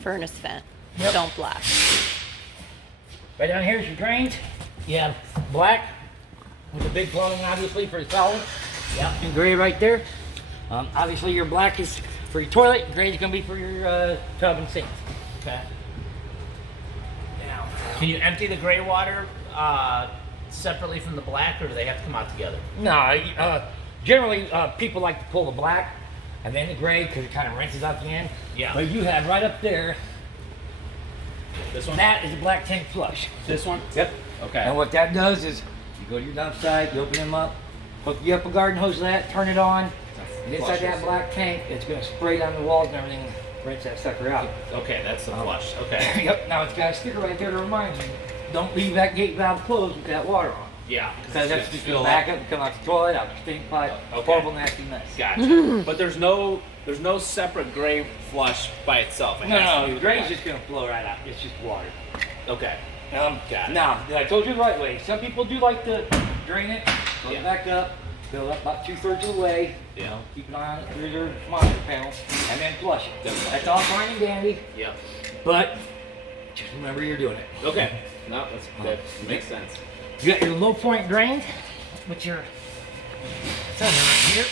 furnace vent. Yep. Don't block. Right down here is your drains. You have black with the big plumbing, obviously, for the solid. Yep. And gray right there. Obviously, your black is for your toilet. And gray is going to be for your tub and sink. Okay. Now, can you empty the gray water separately from the black, or do they have to come out together? No, generally people like to pull the black and then the gray because it kind of rinses out the end. Yeah. But you have right up there, This one? that is a black tank flush. This one? Yep. Okay. And what that does is you go to your dump site, you open them up, hook you up a garden hose to that, turn it on, and inside that black tank, it's going to spray down the walls and everything, rinse that sucker out. Okay, that's the flush. Okay. Yep. Now it's got a sticker right there to remind you, don't leave that gate valve closed with that water on. Yeah. Because that's just going to back up and come out the toilet, out the stink pipe, Okay. horrible, nasty mess. Gotcha. But there's no separate gray flush by itself. It has to No, be the with drain's flush. just going to flow right out. It's just water. Okay. Got it. Now, I told you the right way. Some people do like to drain it, fill Yeah. it back up, fill it up about 2/3 of the way. Yeah. You know, keep an eye on it through your monitor panel, and then flush it. That's all fine and dandy, Yep. but just remember you're doing it. Okay. No, that makes sense. You got your low point drain, which your right here.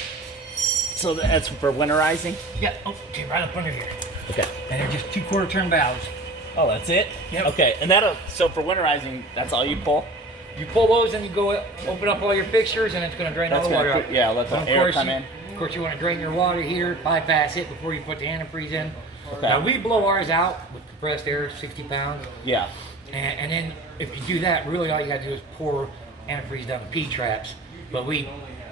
So that's for winterizing? Yeah, okay, right up under here. Okay. And they're just 2/4 turn valves. Oh, that's it? Yep. Okay, and so for winterizing, that's all you pull? You pull those and you go open up all your fixtures and it's going to drain all the water out. Yeah, let the And of air course come you- in. Of course, you want to drain your water here, bypass it before you put the antifreeze in. Okay. Now, we blow ours out with compressed air, 60 pounds. Yeah. And then if you do that, really all you got to do is pour antifreeze down the P-traps. But we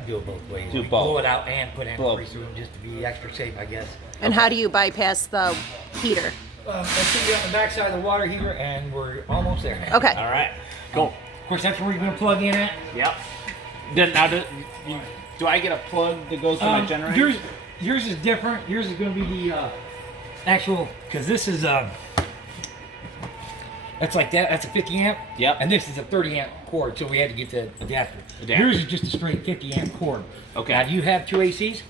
do it both ways. Do We both. blow it out and put Blow. antifreeze through them just to be extra safe, I guess. And how do you bypass the heater? Let's see you on the backside of the water heater, and we're almost there. Okay. All right. Cool. Of course, that's where you're going to plug in at. Yep. Then now, do I get a plug that goes to my generator? Yours is different. Yours is going to be the actual, because this is that's like that. That's a 50 amp. Yep. And this is a 30 amp cord, so we had to get the adapter. Yours is just a straight 50 amp cord. Okay. Now, do you have two ACs?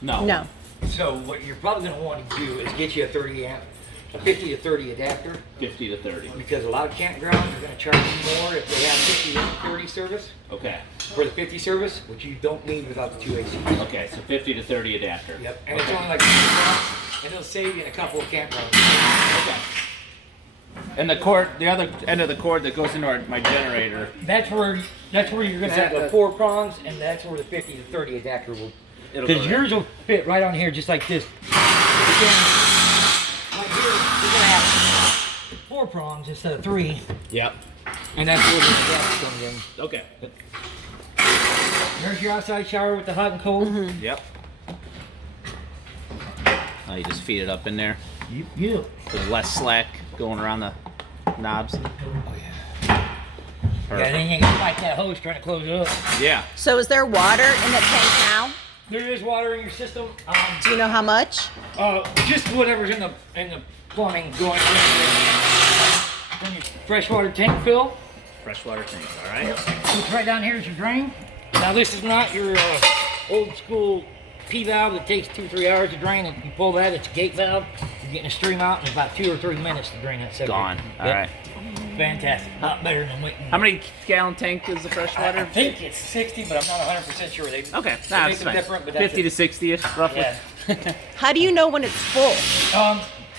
No. No. So what you're probably going to want to do is get you a 30 amp, a 50 to 30 adapter, 50 to 30. because a lot of campgrounds are going to charge you more if they have 50 to 30 service Okay. for the 50 service, which you don't need without the two ACs. Okay, so 50 to 30 adapter. Yep, and it's only like $50, and it'll save you in a couple of campgrounds. Okay. And the cord, the other end of the cord that goes into my generator. That's where you're gonna have the 4 prongs, and that's where the 50 to 30 adapter will. It'll Because go there. yours will fit right on here, just like this. Again, right here, you're gonna have 4 prongs instead of 3, Yep. and that's where the adapter comes in. Okay. There's your outside shower with the hot and cold. Yep. Oh, you just feed it up in there. You. There's less slack going around the knobs. Yeah, then you can fight that hose trying to close it up. Yeah. So is there water in the tank now? There is water in your system. Do you know how much? Just whatever's in the plumbing going in. When your freshwater tank fill. Freshwater tank. All right. It's right down here is your drain. Now this is not your old school P valve that takes 2-3 hours to drain. If you pull that, it's a gate valve. You're getting a stream out in about 2 or 3 minutes to drain that sucker. Gone. All Yep. right. Fantastic. A lot better than waiting. How many gallon tank is the I freshwater? think it's 60, but I'm not 100% sure. They Okay. they Nah, make it's them fine. different, but that's 50 to 60ish, roughly. Yeah. How do you know when it's full?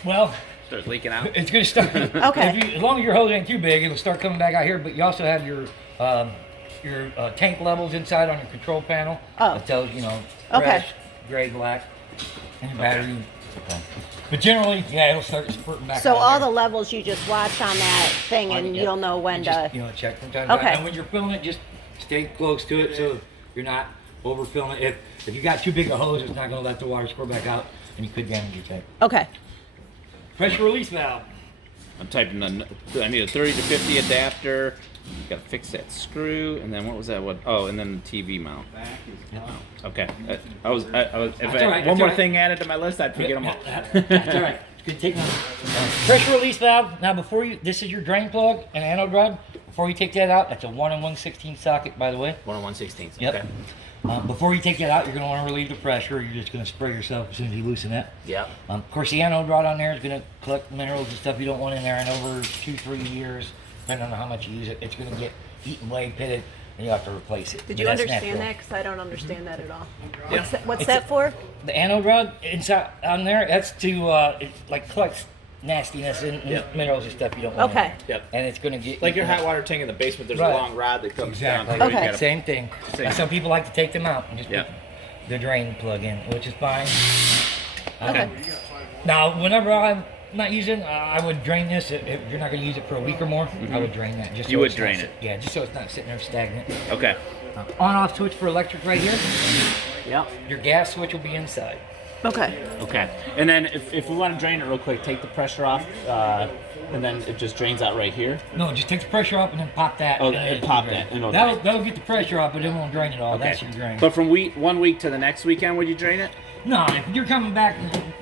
Well, Starts leaking out. it's going to start. Okay. As long as your hose ain't too big, it'll start coming back out here. But you also have your tank levels inside on your control panel. Oh. That tells Okay. red, gray, black, and your battery. Okay. But generally, yeah, it'll start spurting back. So out all there. the levels you just watch on that thing and Yeah. you'll know when just, to... check from time to Okay. time. And when you're filling it, just stay close to it so you're not overfilling it. If you got too big a hose, it's not going to let the water squirt back out, and you could damage your tank. Okay. Pressure release valve. I'm typing I need a 30 to 50 adapter. Got to fix that screw, and then what was that? And then the TV mount. Okay. I was. If That's all right, one that's more all right. thing added to my list, I'd forget them all. That's all right. Good take note. Pressure release valve. Now, this is your drain plug and anode rod. Before you take that out, that's a 1 1/16 socket, by the way. 1 1/16. Yep. Okay. Before you take that out, you're going to want to relieve the pressure. You're just going to spray yourself as soon as you loosen it. Yep. Of course, the anode rod on there is going to collect minerals and stuff you don't want in there. And over 2-3 years, depending on how much you use it, it's going to get eaten away, pitted, and you have to replace it. Did But you that's understand natural. that? Because I don't understand that at all. Yeah. What's that for? The anode rod inside on there, that's to it, like collects nastiness and Yep. minerals and stuff you don't want. Okay. In there. Yep. And it's going to get Like your hot water tank in the basement, there's Right. a long rod that comes exactly. down. Okay. Same thing. Same. Some people like to take them out and just Yeah. put the drain plug in, which is fine. Okay. Now, whenever I'm not using, I would drain this. If you're not going to use it for a week or more, I would drain that. Just You so would it's not drain sit- it? Yeah, just so it's not sitting there stagnant. Okay. On-off switch for electric right here. Yep. Your gas switch will be inside. Okay. Okay. And then if we want to drain it real quick, take the pressure off, and then it just drains out right here. No, just take the pressure off and then pop that. Oh, and and it'll pop drain. that, and it'll That'll get the pressure off, but it won't drain it all. Okay. That should drain. But from 1 week to the next weekend, would you drain it? No, if you're coming back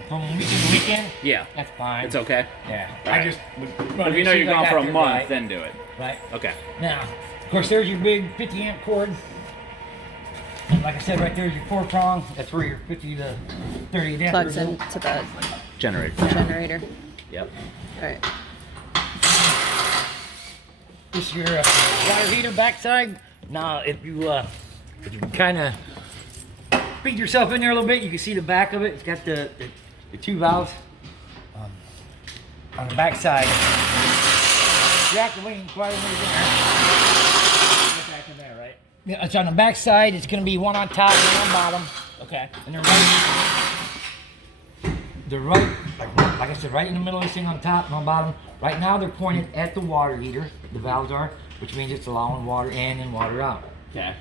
from weekend to weekend, Yeah. that's fine. It's okay. Yeah. Right. I just would But if you know you're gone for a month, right. then do it. Right. Okay. Now, of course, there's your big 50 amp cord. And like I said, right there's your 4-prong. That's where your 50 to 30 adapter Plugs goes. into the Generator. generator. Yep. All right. This is your water heater backside. Now, if you kind of feed yourself in there a little bit, you can see the back of it. It's got the 2 valves on the backside. You're activating quite a bit back in there, right? Yeah, it's on the backside. It's going to be one on top, one on bottom. Okay. And they're right, like I said, right in the middle of this thing on top and on bottom. Right now they're pointed at the water heater, the valves are, which means it's allowing water in and water out. Okay.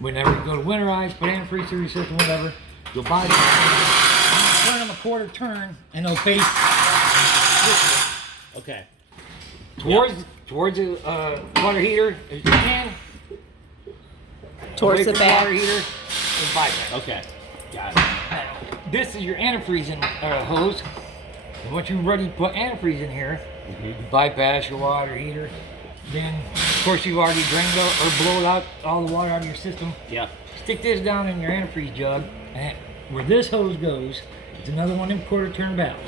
Whenever you go to winterize, put in freezer your system, whatever, you'll bypass. Turn them a quarter turn and they'll face this Okay. way. Towards the water heater as you can. Towards Away the from back. water heater is bypass. Okay. Got it. This is your antifreeze hose. And once you're ready to put antifreeze in here, you bypass your water heater. Then, of course, you've already drained out or blown out all the water out of your system. Yep. Stick this down in your antifreeze jug, and where this hose goes, it's another one of them quarter turn valves.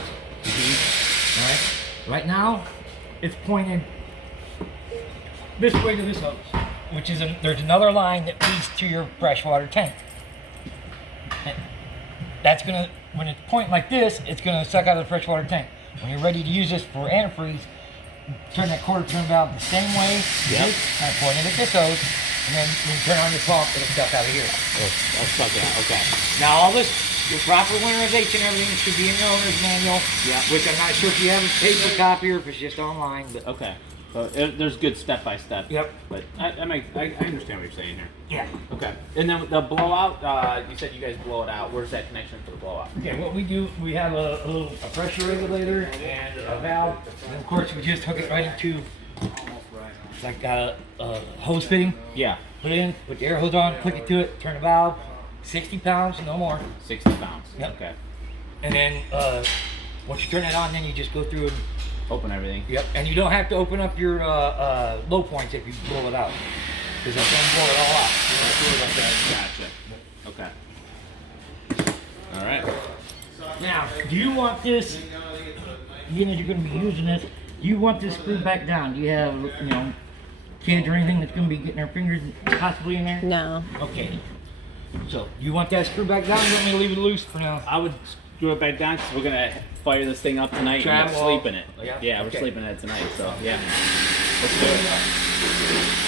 All right. Right now, it's pointed this way to this hose, which is there's another line that leads to your freshwater tank. And that's gonna, when it's pointing like this, it's gonna suck out of the freshwater tank. When you're ready to use this for antifreeze, turn that quarter turn valve the same way. Yep. And point it at this hose, and then when you turn on your pump, it'll suck out of here. I'll suck it out. Okay. Now all this, your proper winterization, everything should be in your owner's manual. Yeah. Which I'm not sure if you have a paper copy or if it's just online, but Okay. So there's good step by step. Yep. But I understand what you're saying here. yeah. Okay. And then the blowout, you said you guys blow it out. Where's that connection for the blowout? Okay, what we do, we have a pressure regulator and a valve, and of course we just hook it right into like a hose fitting. Yeah. Put it in, put the air hose on, click it to it, turn the valve, 60 pounds, no more. 60 pounds. Yep. Okay. And then once you turn it on, then you just go through and Open everything. yep. And you don't have to open up your low points if you blow it out, because that's gonna blow it all out. You don't have to worry about that. Gotcha. Okay. All right. Now, do you want this? Being that you're going to be using this, do you want this screwed back down? Do you have, kids or anything that's going to be getting their fingers possibly in there? No. Okay. So, you want that screwed back down? Or you want me to leave it loose for now? I would screw it back down because we're gonna fire this thing up tonight and Travel. sleep in it. Yeah? Yeah, we're Okay. sleeping in it tonight. So yeah. Let's do it.